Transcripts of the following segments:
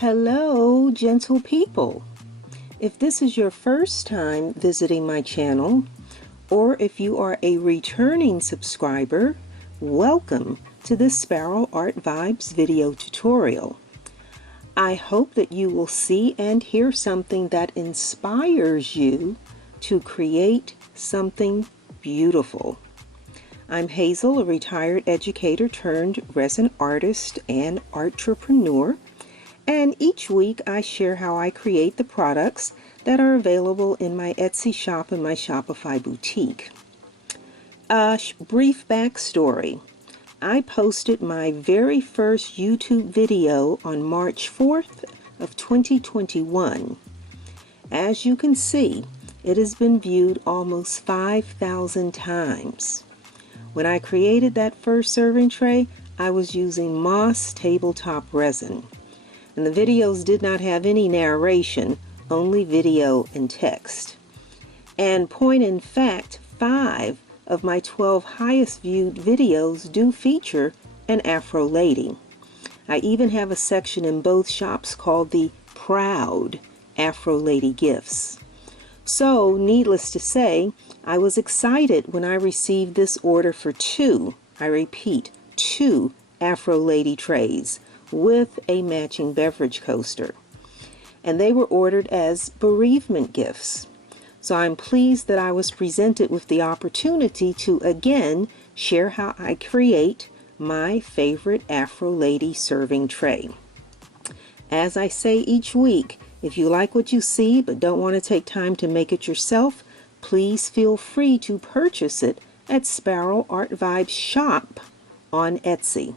Hello, gentle people. If this is your first time visiting my channel, or if you are a returning subscriber, welcome to this Sparrow Art Vibes video tutorial. I hope that you will see and hear something that inspires you to create something beautiful. I'm Hazel, a retired educator turned resin artist and artrepreneur. And each week I share how I create the products that are available in my Etsy shop and my Shopify boutique. Brief backstory. I posted my very first YouTube video on March 4th of 2021. As you can see, it has been viewed almost 5,000 times. When I created that first serving tray, I was using moss tabletop resin. And the videos did not have any narration, only video and text. And point in fact, 5 of my 12 highest viewed videos do feature an Afro lady. I even have a section in both shops called the Proud Afro Lady Gifts. So, needless to say, I was excited when I received this order for 2, I repeat, 2 Afro Lady trays with a matching beverage coaster. And they were ordered as bereavement gifts. So I'm pleased that I was presented with the opportunity to again share how I create my favorite Afro Lady serving tray. As I say each week, if you like what you see but don't want to take time to make it yourself, please feel free to purchase it at Sparrow Art Vibes shop on Etsy.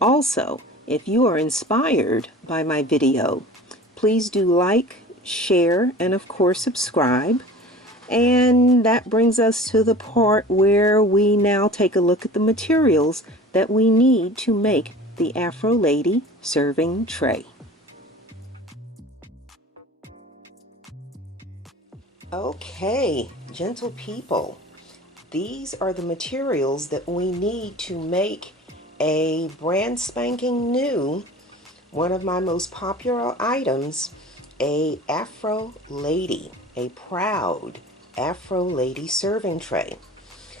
Also, if you are inspired by my video, please do like, share, and of course subscribe. And that brings us to the part where we now take a look at the materials that we need to make the Afro Lady serving tray. Okay, gentle people, these are the materials that we need to make a brand spanking new, one of my most popular items, a Afro Lady, a proud Afro Lady serving tray.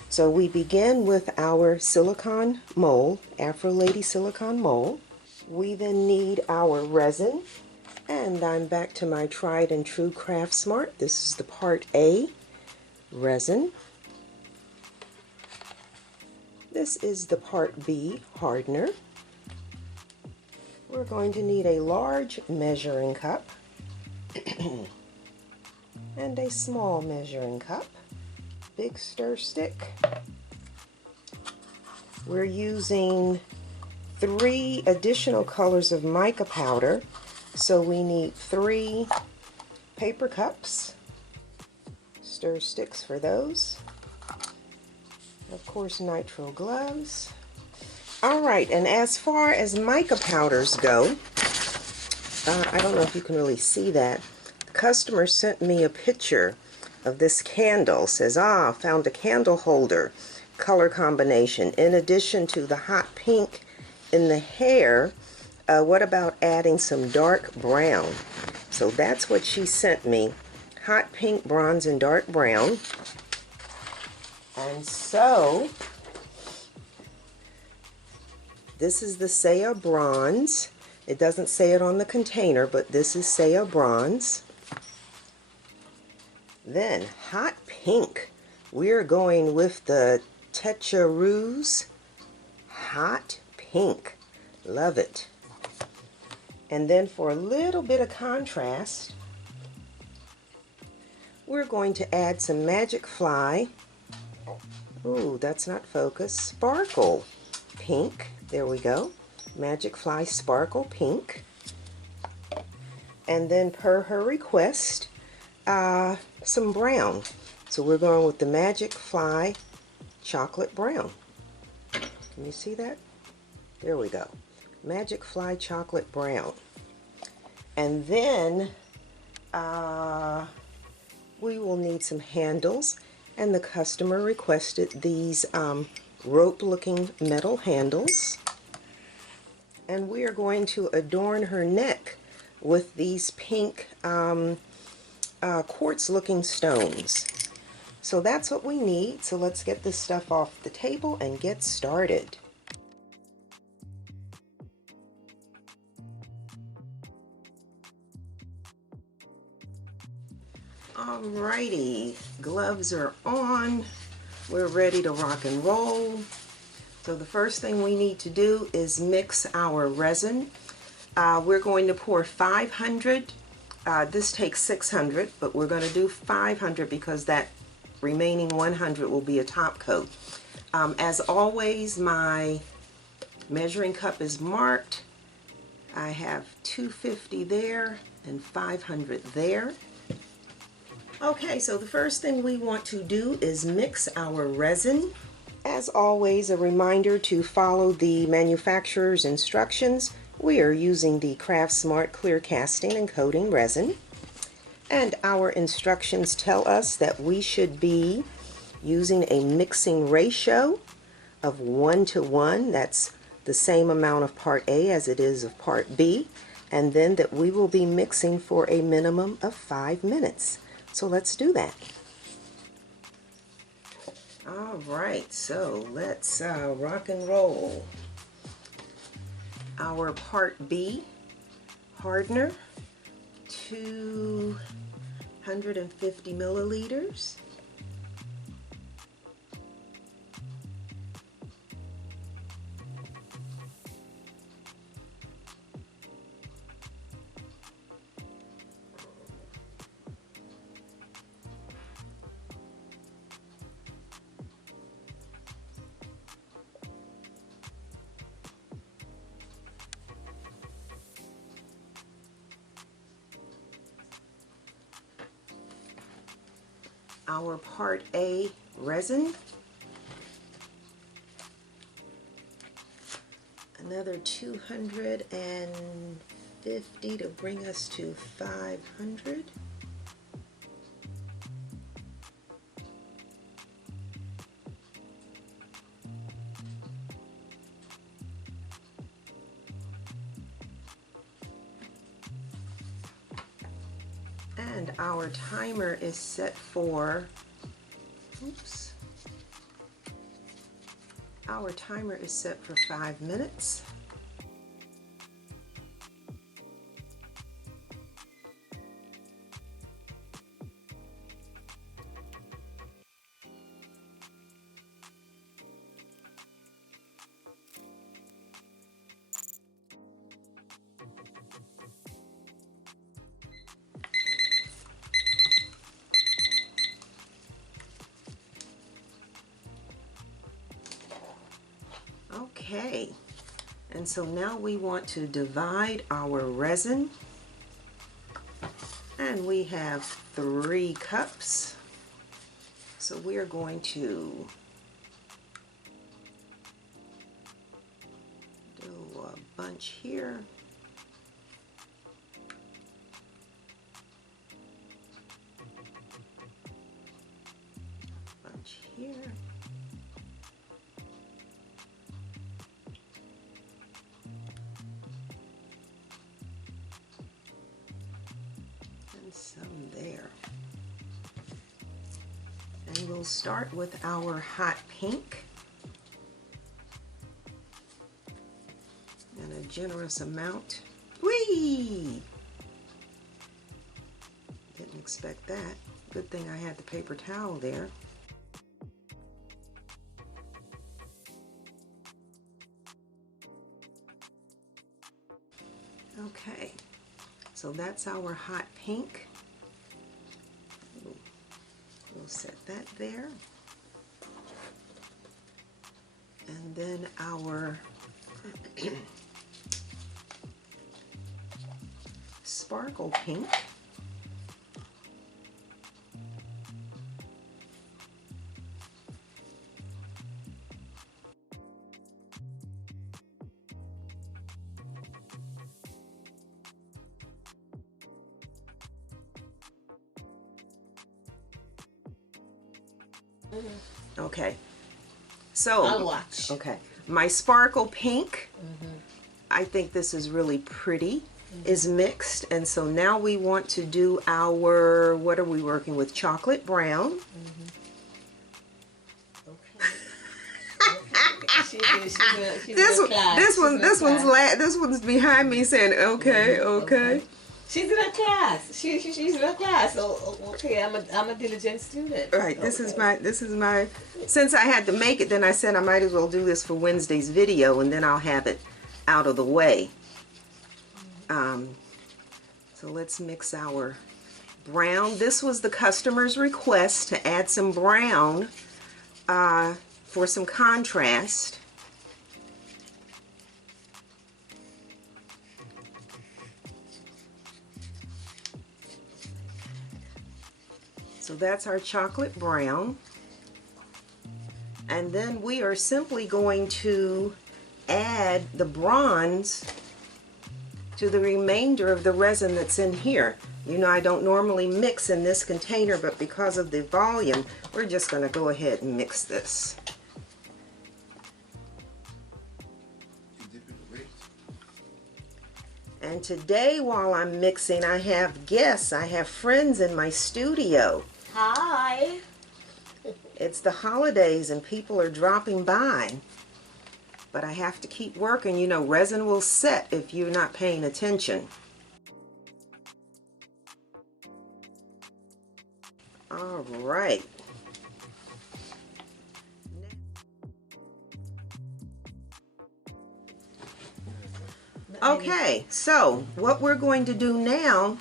So we begin with our silicone mold, Afro Lady silicone mold. We then need our resin, and I'm back to my tried and true Craft Smart. This is the part A, resin. This is the part B, hardener. We're going to need a large measuring cup and a small measuring cup, big stir stick. We're using 3 additional colors of mica powder, so we need 3 paper cups, stir sticks for those. Of course, nitrile gloves. Alright, and as far as mica powders go, I don't know if you can really see that. The customer sent me a picture of this candle. Says, found a candle holder color combination. In addition to the hot pink in the hair, what about adding some dark brown? So that's what she sent me. Hot pink, bronze, and dark brown. And so, this is the Saya Bronze. It doesn't say it on the container, but this is Saya Bronze. Then, hot pink. We're going with the Techaroos Hot Pink. Love it. And then for a little bit of contrast, we're going to add some Magic Fly. Ooh, that's not focused. Sparkle pink. There we go. Magic Fly Sparkle Pink. And then per her request, some brown. So we're going with the Magic Fly Chocolate Brown. Can you see that? There we go. Magic Fly Chocolate Brown. And then we will need some handles, and the customer requested these rope-looking metal handles. And we are going to adorn her neck with these pink quartz-looking stones. So that's what we need. So let's get this stuff off the table and get started. Alrighty, gloves are on. We're ready to rock and roll. So the first thing we need to do is mix our resin. We're going to pour 500. This takes 600, but we're going to do 500 because that remaining 100 will be a top coat. As always, my measuring cup is marked. I have 250 there and 500 there. Okay, so the first thing we want to do is mix our resin. As always, a reminder to follow the manufacturer's instructions. We are using the Craft Smart Clear Casting and Coating Resin. And our instructions tell us that we should be using a mixing ratio of 1:1. That's the same amount of part A as it is of part B. And then that we will be mixing for a minimum of 5 minutes. So let's do that. All right, so let's rock and roll. Our part B hardener, 250 milliliters. Our part A resin, another 250 to bring us to 500. And our timer is set for, our timer is set for 5 minutes. Okay, and so now we want to divide our resin, and we have 3 cups. So we are going to do a bunch here. Bunch here. Some there. And we'll start with our hot pink. And a generous amount. Whee! Didn't expect that. Good thing I had the paper towel there. Okay, so that's our hot pink. We'll set that there. And then our sparkle pink. Okay, so I'll watch. Okay, my sparkle pink, I think this is really pretty, is mixed, and so now we want to do our, what are we working with? Chocolate brown. This one's behind me saying okay. She's in a class. She's in a class. Oh, okay. I'm a diligent student. Right. This is my. Since I had to make it, then I said I might as well do this for Wednesday's video, and then I'll have it out of the way. So let's mix our brown. This was the customer's request to add some brown for some contrast. So that's our chocolate brown. And then we are simply going to add the bronze to the remainder of the resin that's in here. You know, I don't normally mix in this container, but because of the volume, we're just going to go ahead and mix this. And today, while I'm mixing, I have guests, I have friends in my studio. Hi. It's the holidays and people are dropping by. But I have to keep working. You know, resin will set if you're not paying attention. All right. Okay, so what we're going to do now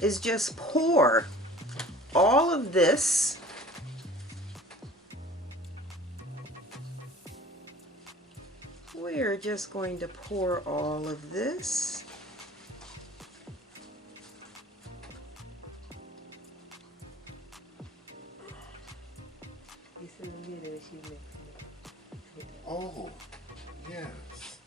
is just pour all of this we're just going to pour all of this Oh, yes.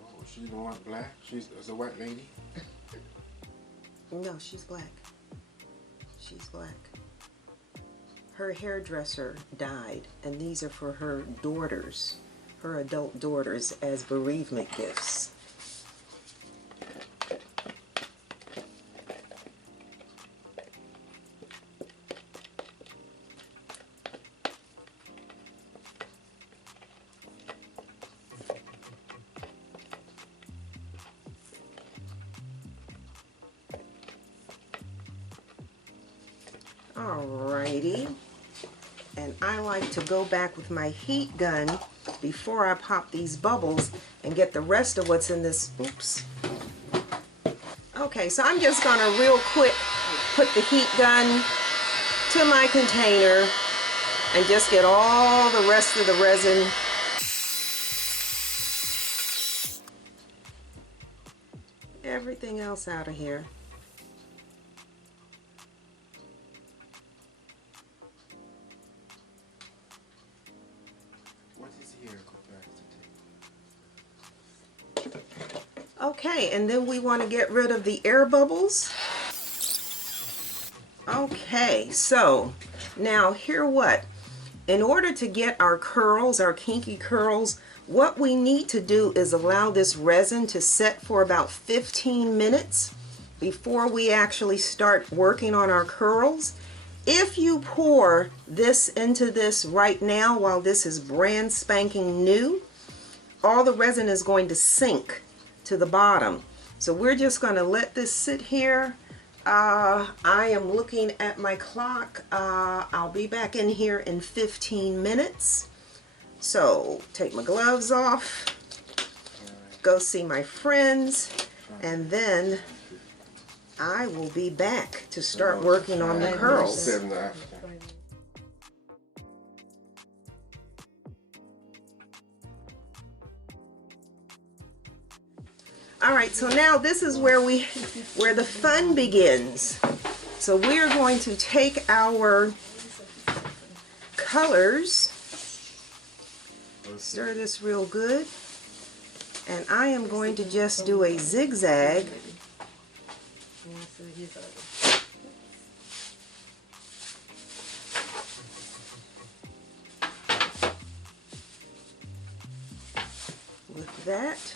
Oh, she's the one black? She's a white lady? No, she's black. She's black. Her hairdresser died, and these are for her daughters, her adult daughters, as bereavement gifts. Alrighty, and I like to go back with my heat gun before I pop these bubbles and get the rest of what's in this. Oops. Okay, so I'm just gonna real quick put the heat gun to my container and just get all the rest of the resin everything else out of here. Okay, and then we want to get rid of the air bubbles. Okay, so now hear what? In order to get our curls, our kinky curls, what we need to do is allow this resin to set for about 15 minutes before we actually start working on our curls. If you pour this into this right now while this is brand spanking new, all the resin is going to sink to the bottom. So we're just going to let this sit here. I am looking at my clock. I'll be back in here in 15 minutes. So take my gloves off, go see my friends, and then I will be back to start working on the curls. All right, so now this is where the fun begins. So we are going to take our colors, stir this real good, and I am going to just do a zigzag with that.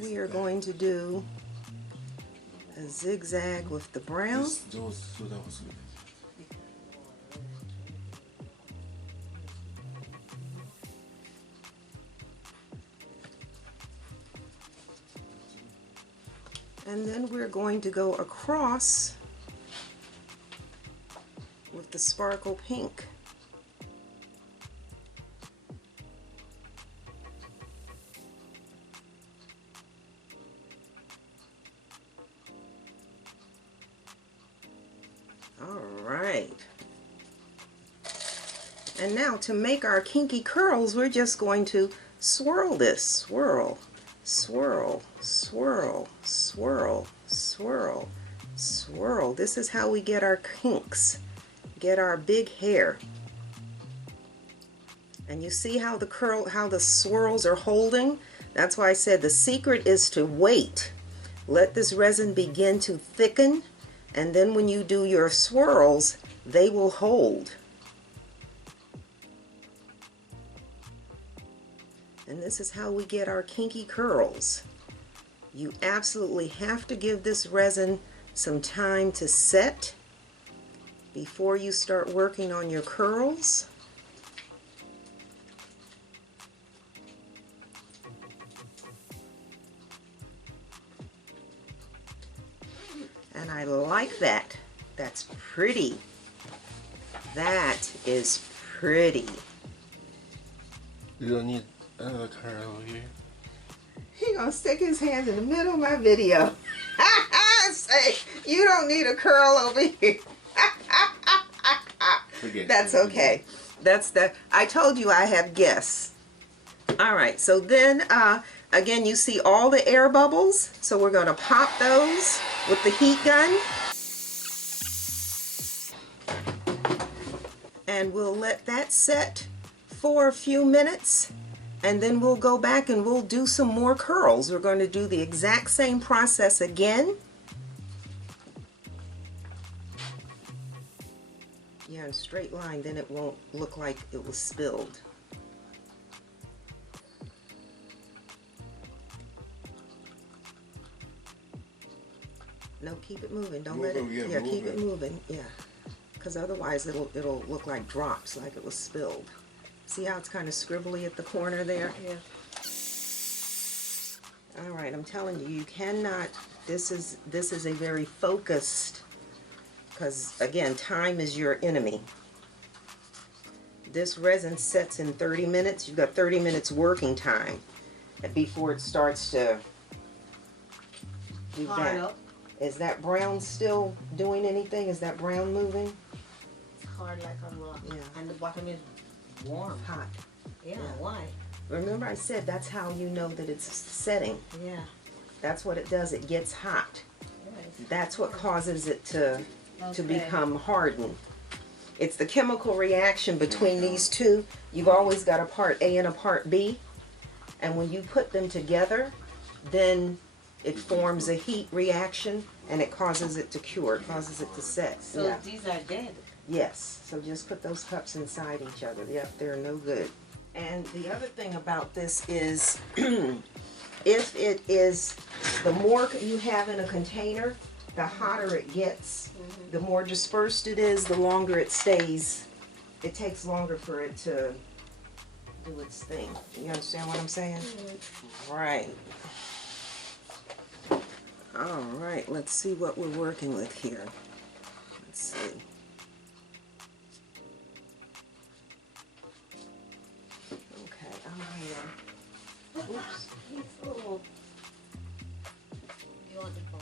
We are going to do a zigzag with the brown. And then we're going to go across with the sparkle pink. And now to make our kinky curls, we're just going to swirl this. Swirl, swirl, swirl, swirl, swirl, swirl. This is how we get our kinks, get our big hair. And you see how the swirls are holding? That's why I said the secret is to wait. Let this resin begin to thicken, and then when you do your swirls, they will hold. And this is how we get our kinky curls. You absolutely have to give this resin some time to set before you start working on your curls. And I like that. That's pretty. That is pretty. You don't need another curl over here. He gonna stick his hands in the middle of my video. Say, you don't need a curl over here. That's okay. I told you I have guests. All right, so then again, you see all the air bubbles. So we're gonna pop those with the heat gun. And we'll let that set for a few minutes. And then we'll go back and we'll do some more curls. We're going to do the exact same process again. Yeah, in a straight line, then it won't look like it was spilled. No, keep it moving. Don't let it. Yeah, keep it moving. Yeah, because otherwise it'll look like drops, like it was spilled. See how it's kind of scribbly at the corner there? Yeah. All right, I'm telling you, you cannot, this is a very focused, because again, time is your enemy. This resin sets in 30 minutes. You've got 30 minutes working time before it starts to do that. Is that brown still doing anything? Is that brown moving? It's hard like a rock. Yeah. And the bottom is warm. Hot. Yeah, why? Remember I said that's how you know that it's setting. Yeah. That's what it does. It gets hot. Yeah, That's what causes it to okay. become hardened. It's the chemical reaction between these two. You've always got a part A and a part B. And when you put them together, then it forms a heat reaction and it causes it to cure. It causes it to set. So Yeah. these are dead. Yes, so just put those cups inside each other. Yep, they're no good. And the other thing about this is, if it is, the more you have in a container, the hotter it gets. The more dispersed it is, the longer it stays. It takes longer for it to do its thing. You understand what I'm saying? Right. All right, let's see what we're working with here. Let's see. Okay, Oops. It's a little. You want the phone?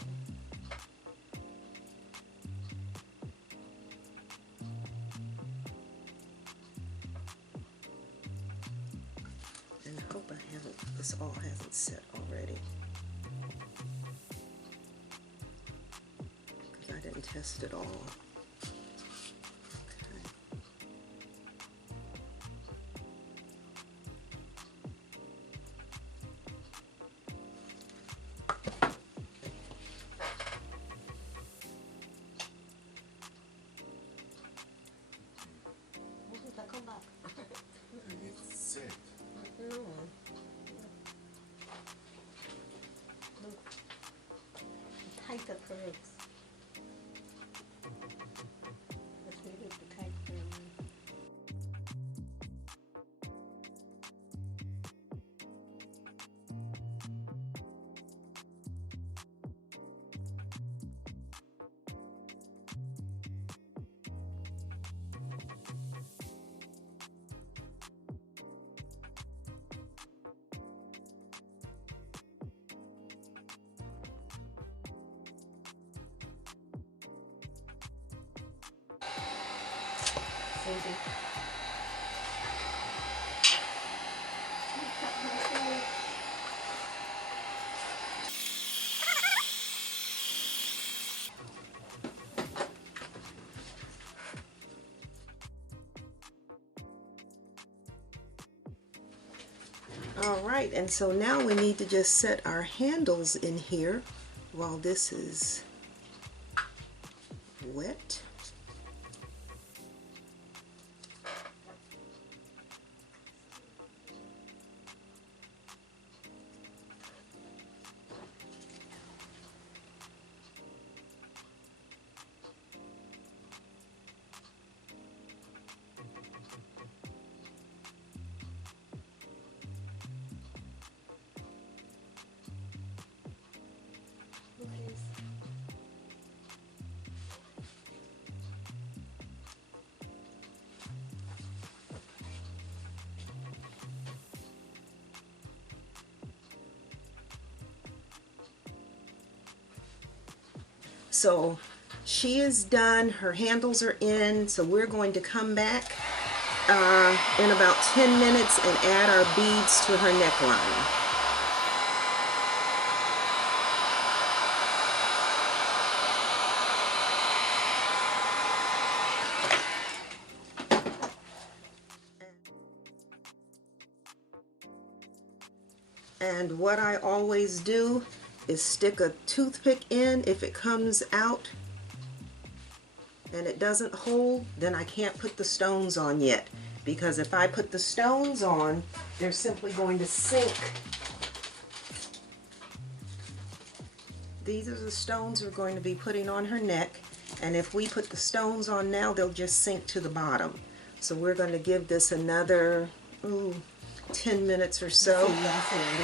and I hope this all hasn't set already. Because I didn't test it all. Come back. It's set. No. Look. Tighter curves. Let's make it the tight curves. All right, and so now we need to just set our handles in here while this is wet. So she is done, her handles are in, so we're going to come back in about 10 minutes and add our beads to her neckline. And what I always do is stick a toothpick in. If it comes out and it doesn't hold, then I can't put the stones on yet. Because if I put the stones on, they're simply going to sink. These are the stones we're going to be putting on her neck. And if we put the stones on now, they'll just sink to the bottom. So we're going to give this another 10 minutes or so.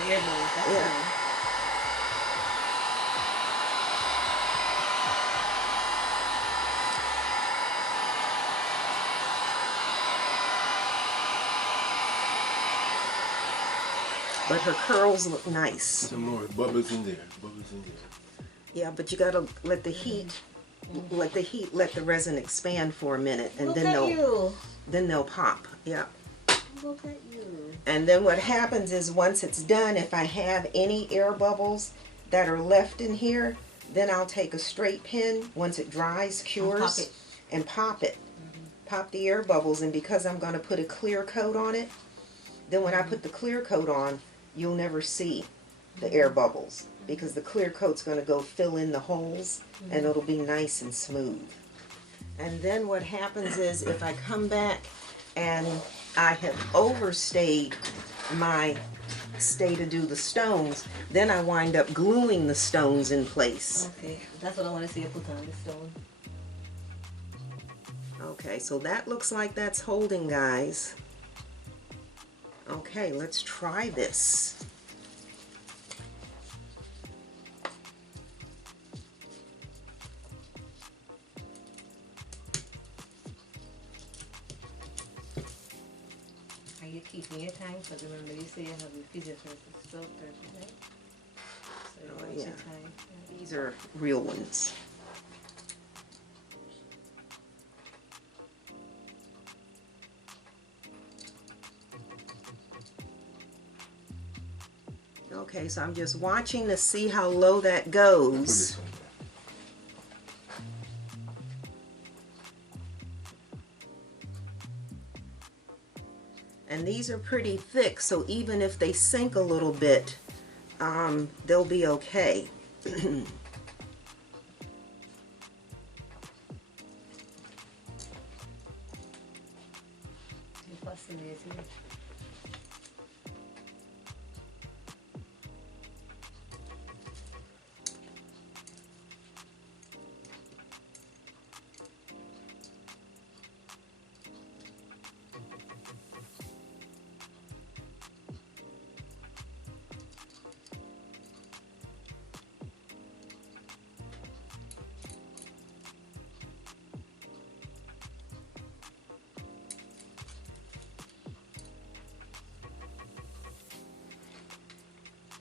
Yeah. But her curls look nice. Some more bubbles in there. Bubbles in there. Yeah, but you gotta let the heat, let the resin expand for a minute, and then they'll pop. Yeah. Look at you. And then what happens is once it's done, if I have any air bubbles that are left in here, then I'll take a straight pin once it dries, cures, and pop it. Pop the air bubbles, and because I'm going to put a clear coat on it, then when I put the clear coat on, you'll never see the air bubbles because the clear coat's going to go fill in the holes and it'll be nice and smooth. And then what happens is if I come back and I have overstayed my stay to do the stones, then I wind up gluing the stones in place. Okay, that's what I want to see you put on the stone. Okay, so that looks like that's holding, guys. Okay, let's try this. keeping your time, because remember you say you have your physiotherapist 12:30, right? So you watch yeah. your time. These are real ones. Okay, so I'm just watching to see how low that goes. And these are pretty thick, so even if they sink a little bit, they'll be okay. You're fascinating.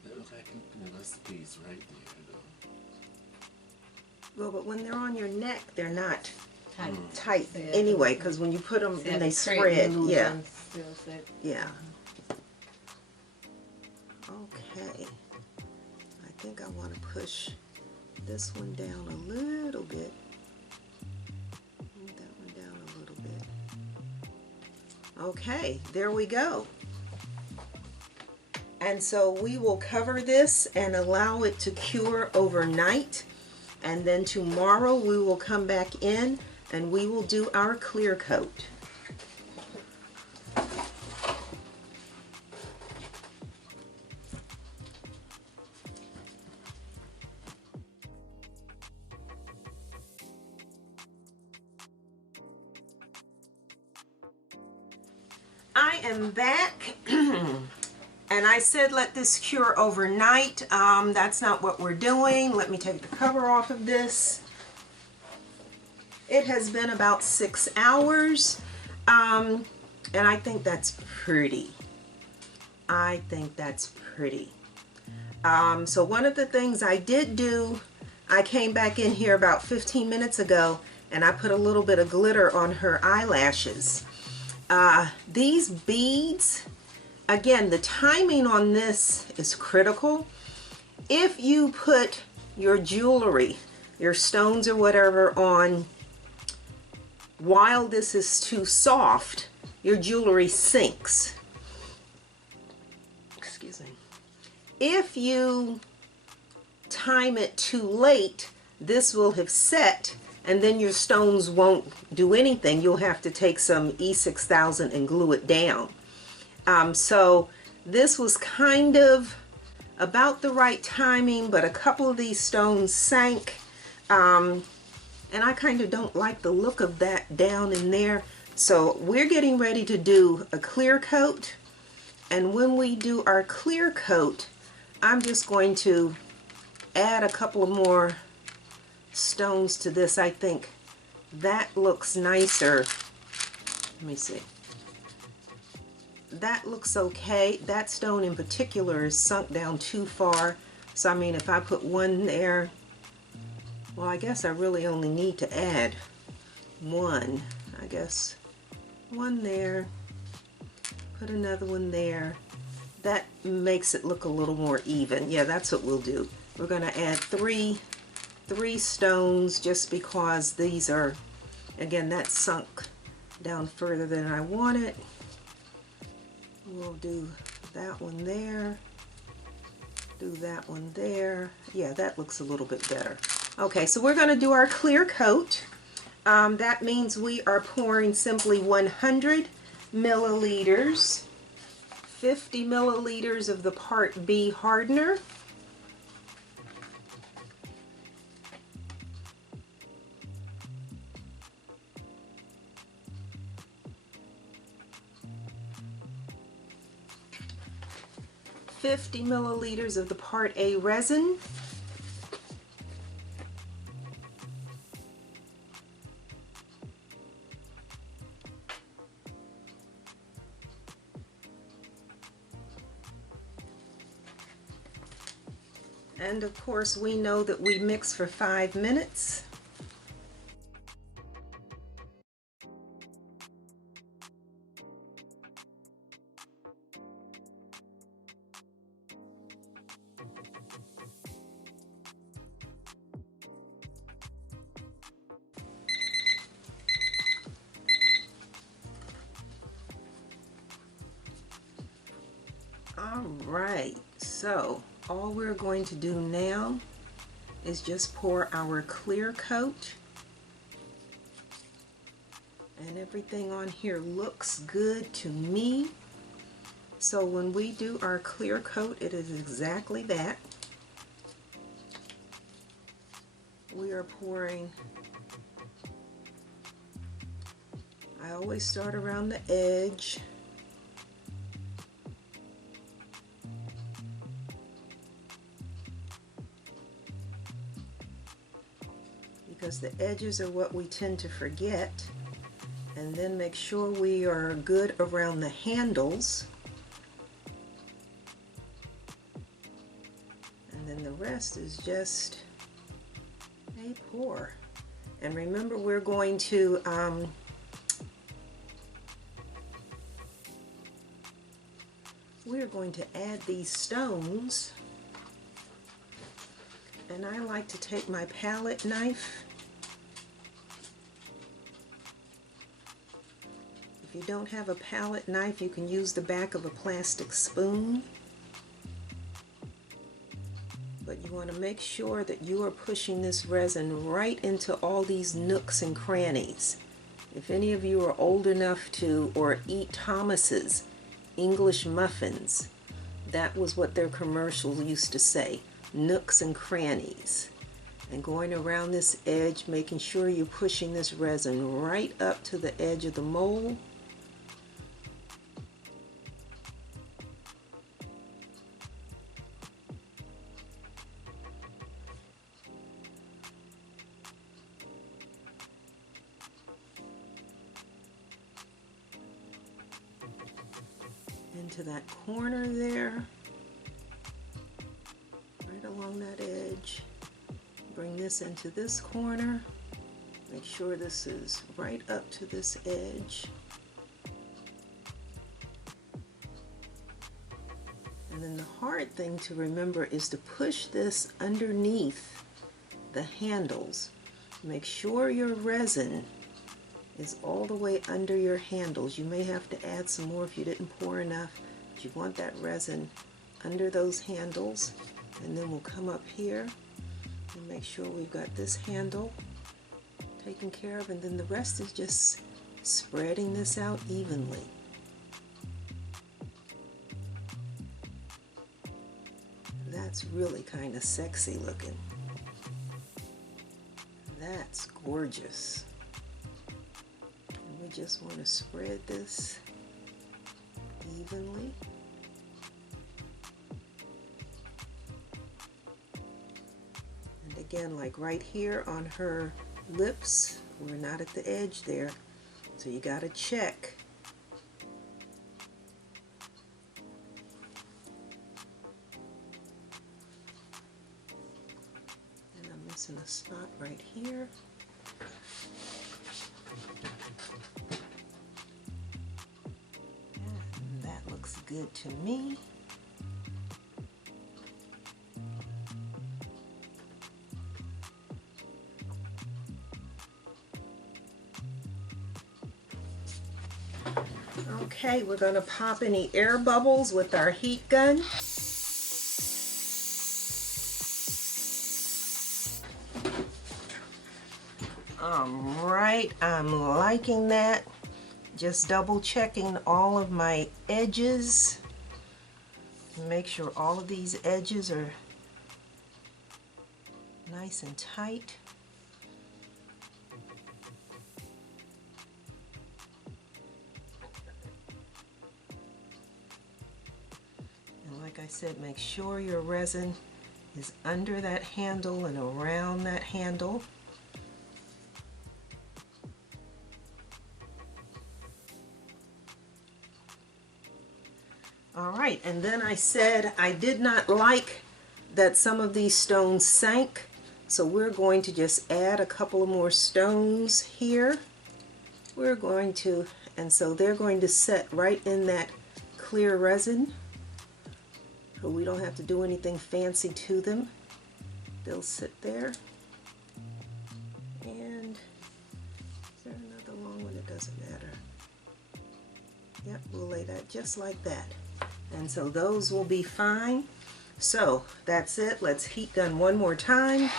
That looks like a nice piece right there, though. Well, but when they're on your neck, they're not Tight. tight Yeah. anyway, because when you put them So and they to create spread, illusion, yeah, still set. yeah. Okay, I think I want to push this one down a little bit. Move that one down a little bit. Okay, there we go. And so we will cover this and allow it to cure overnight. And then tomorrow we will come back in and we will do our clear coat. I am back. And I said let this cure overnight. That's not what we're doing. Let me take the cover off of this. It has been about 6 hours. And I think that's pretty. I think that's pretty. So one of the things I did do, I came back in here about 15 minutes ago and I put a little bit of glitter on her eyelashes. These beads, again, the timing on this is critical. If you put your jewelry, your stones or whatever on while this is too soft, your jewelry sinks. Excuse me. If you time it too late, this will have set and then your stones won't do anything. You'll have to take some E6000 and glue it down. So this was kind of about the right timing, but a couple of these stones sank. And I kind of don't like the look of that down in there. So we're getting ready to do a clear coat. And when we do our clear coat, I'm just going to add a couple more stones to this. I think that looks nicer. Let me see. That looks okay. That stone in particular is sunk down too far. So I mean, if I put one there, well, I guess I really only need to add one. I guess one there, put another one there. That makes it look a little more even. Yeah, that's what we'll do. We're going to add three stones just because these are, again, that sunk down further than I want it. We'll do that one there, do that one there. Yeah, that looks a little bit better. Okay, so we're going to do our clear coat. That means we are pouring simply 100 milliliters, 50 milliliters of the Part B hardener. $50 milliliters of the Part A resin. And of course, we know that we mix for 5 minutes. All right, so all we're going to do now is just pour our clear coat, and everything on here looks good to me. So when we do our clear coat, it is exactly that. We are pouring, I always start around the edge. Because the edges are what we tend to forget, and then make sure we are good around the handles, and then the rest is just a pour. And remember, we're going to add these stones, and I like to take my palette knife. If you don't have a palette knife, you can use the back of a plastic spoon. But you want to make sure that you are pushing this resin right into all these nooks and crannies. If any of you are old enough to or eat Thomas's English muffins, that was what their commercials used to say, nooks and crannies. And going around this edge, making sure you're pushing this resin right up to the edge of the mold. Into that corner there, right along that edge. Bring this into this corner. Make sure this is right up to this edge. And then the hard thing to remember is to push this underneath the handles. Make sure your resin is all the way under your handles. You may have to add some more if you didn't pour enough, but you want that resin under those handles. And then we'll come up here and make sure we've got this handle taken care of, and then the rest is just spreading this out evenly. That's really kind of sexy looking. That's gorgeous. We just want to spread this evenly. And again, like right here on her lips, we're not at the edge there, so you got to check. And I'm missing a spot right here. Good to me. Okay, we're going to pop any air bubbles with our heat gun. All right, I'm liking that. Just double checking all of my edges. Make sure all of these edges are nice and tight. And like I said, make sure your resin is under that handle and around that handle. All right, and then I said I did not like that some of these stones sank, so we're going to just add a couple of more stones here. We're going to, and so they're going to set right in that clear resin, so we don't have to do anything fancy to them. They'll sit there. And is there another long one? It doesn't matter. Yep, we'll lay that just like that. And so those will be fine. So that's it. Let's heat gun one more time.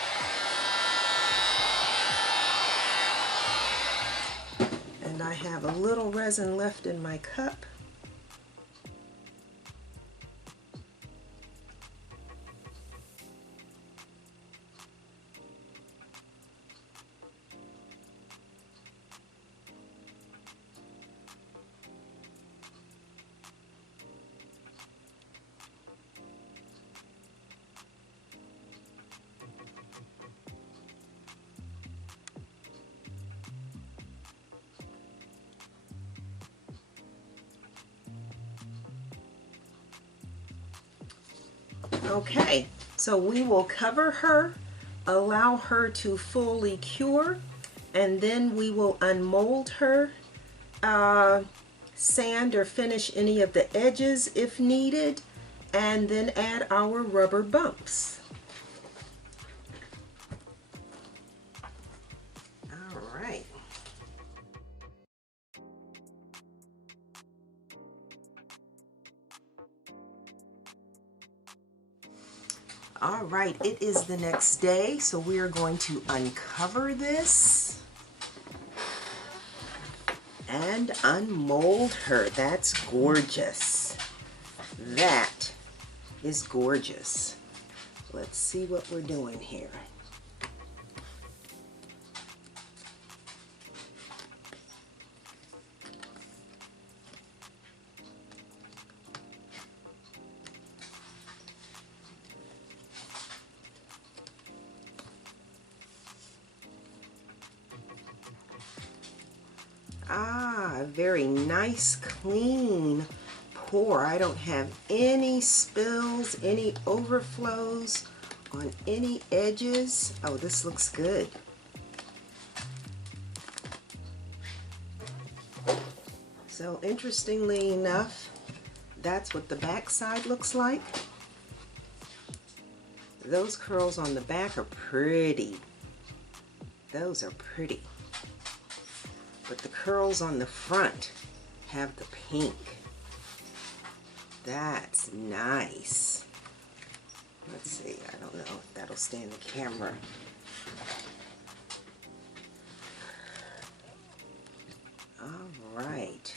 And I have a little resin left in my cup. Okay, so we will cover her, allow her to fully cure, and then we will unmold her, sand or finish any of the edges if needed, and then add our rubber bumps. All right. All right, it is the next day, so we are going to uncover this and unmold her. That's gorgeous. That is gorgeous. Let's see what we're doing here. Ah, very nice, clean pour. I don't have any spills, any overflows on any edges. Oh, this looks good. So interestingly enough, that's what the back side looks like. Those curls on the back are pretty. Those are pretty. But the curls on the front have the pink. That's nice. Let's see, I don't know if that'll stay in the camera. All right.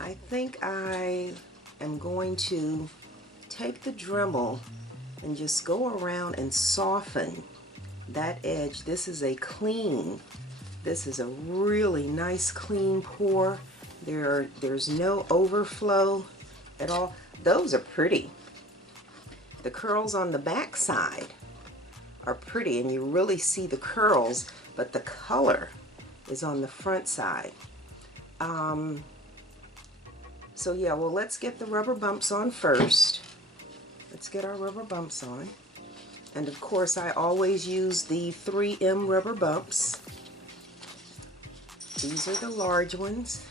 I think I am going to take the Dremel and just go around and soften that edge. This is a really nice clean pour. There's no overflow at all. Those are pretty. The curls on the back side are pretty, and you really see the curls, but the color is on the front side. So yeah, well, let's get the rubber bumps on first. Let's get our rubber bumps on. And of course, I always use the 3M rubber bumps. These are the large ones.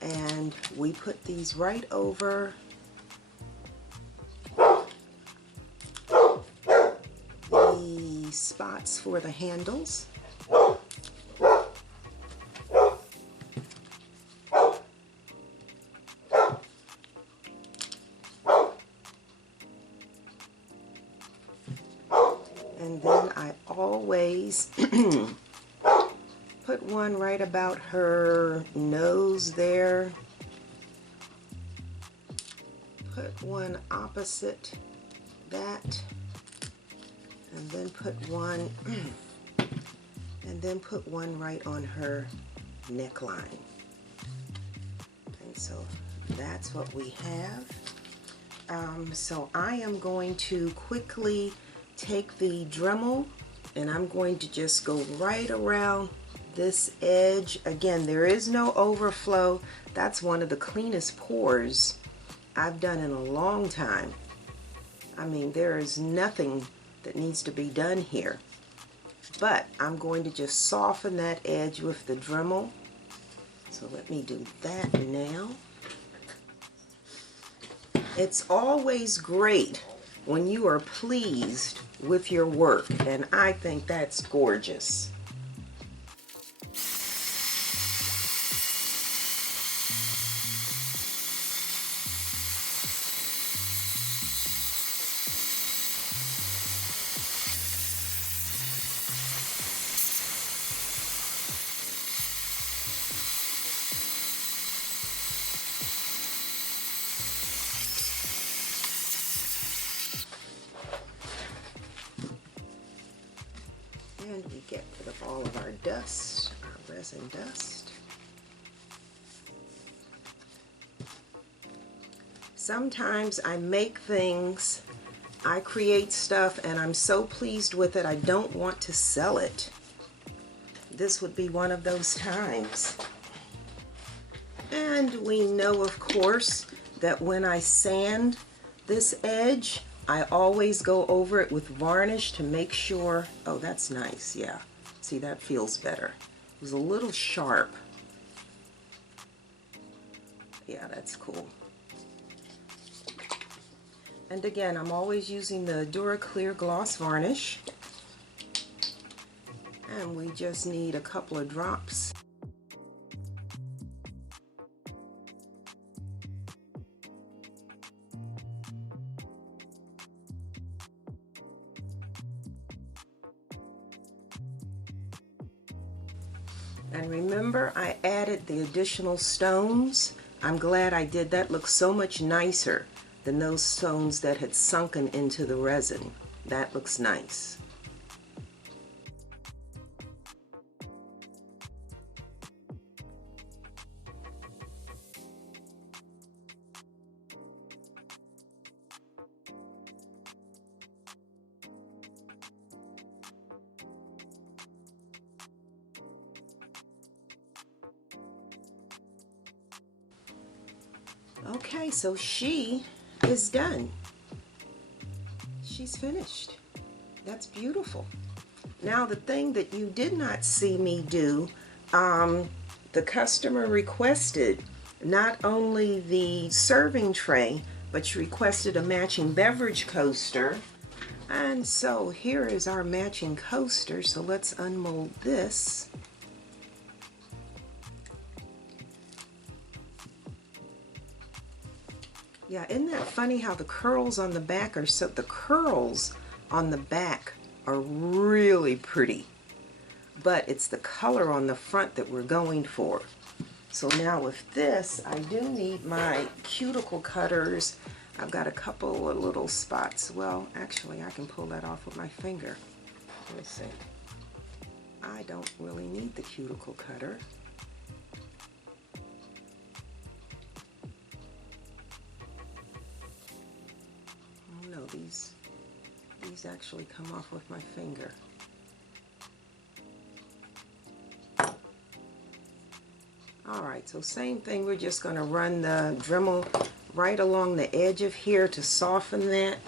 And we put these right over the spots for the handles. And then I always put one right about her nose there. Put one opposite that. And then put one right on her neckline. And so that's what we have. So I am going to quickly take the Dremel and I'm going to just go right around this edge. Again, there is no overflow. That's one of the cleanest pours I've done in a long time. I mean, there is nothing that needs to be done here. But I'm going to just soften that edge with the Dremel. So let me do that now. It's always great when you are pleased with your work, and I think that's gorgeous. And we get rid of all of our dust, our resin dust. Sometimes I make things, I create stuff, and I'm so pleased with it, I don't want to sell it. This would be one of those times. And we know, of course, that when I sand this edge, I always go over it with varnish to make sure, oh, that's nice, yeah. See, that feels better. It was a little sharp. Yeah, that's cool. And again, I'm always using the Duraclear Gloss Varnish. And we just need a couple of drops. And remember, I added the additional stones. I'm glad I did. That looks so much nicer than those stones that had sunken into the resin. That looks nice. Okay, so she is done. She's finished. That's beautiful. Now the thing that you did not see me do, the customer requested not only the serving tray, but she requested a matching beverage coaster. And so here is our matching coaster. So let's unmold this. Yeah, isn't that funny how the curls on the back are so, the curls on the back are really pretty, but it's the color on the front that we're going for. So now with this, I do need my cuticle cutters. I've got a couple of little spots. Well, actually, I can pull that off with my finger. Let's see. I don't really need the cuticle cutter. No, these actually come off with my finger. Alright, so same thing, we're just going to run the Dremel right along the edge of here to soften that.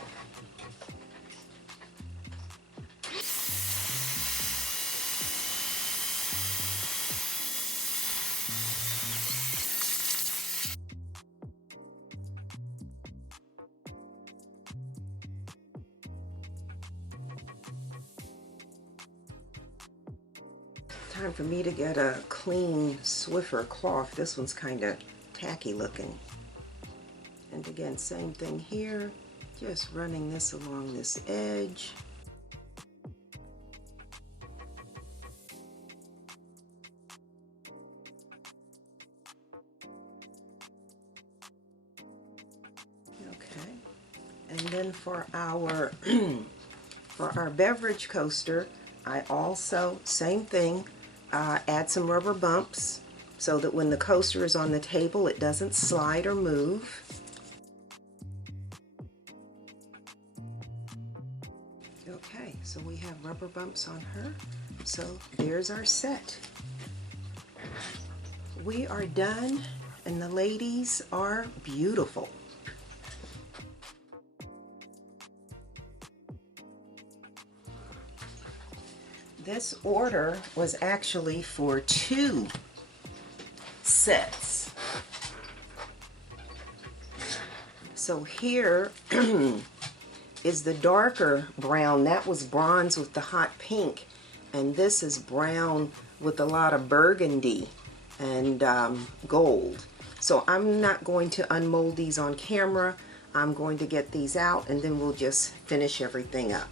Time for me to get a clean Swiffer cloth. This one's kind of tacky looking. And again, same thing here, just running this along this edge. Okay, and then for our for our beverage coaster, I also, same thing, add some rubber bumps so that when the coaster is on the table it doesn't slide or move. Okay, so we have rubber bumps on her. So there's our set. we are done, and the ladies are beautiful. This order was actually for 2 sets. So here is the darker brown. That was bronze with the hot pink, and this is brown with a lot of burgundy and gold. So I'm not going to unmold these on camera. I'm going to get these out, and then we'll just finish everything up.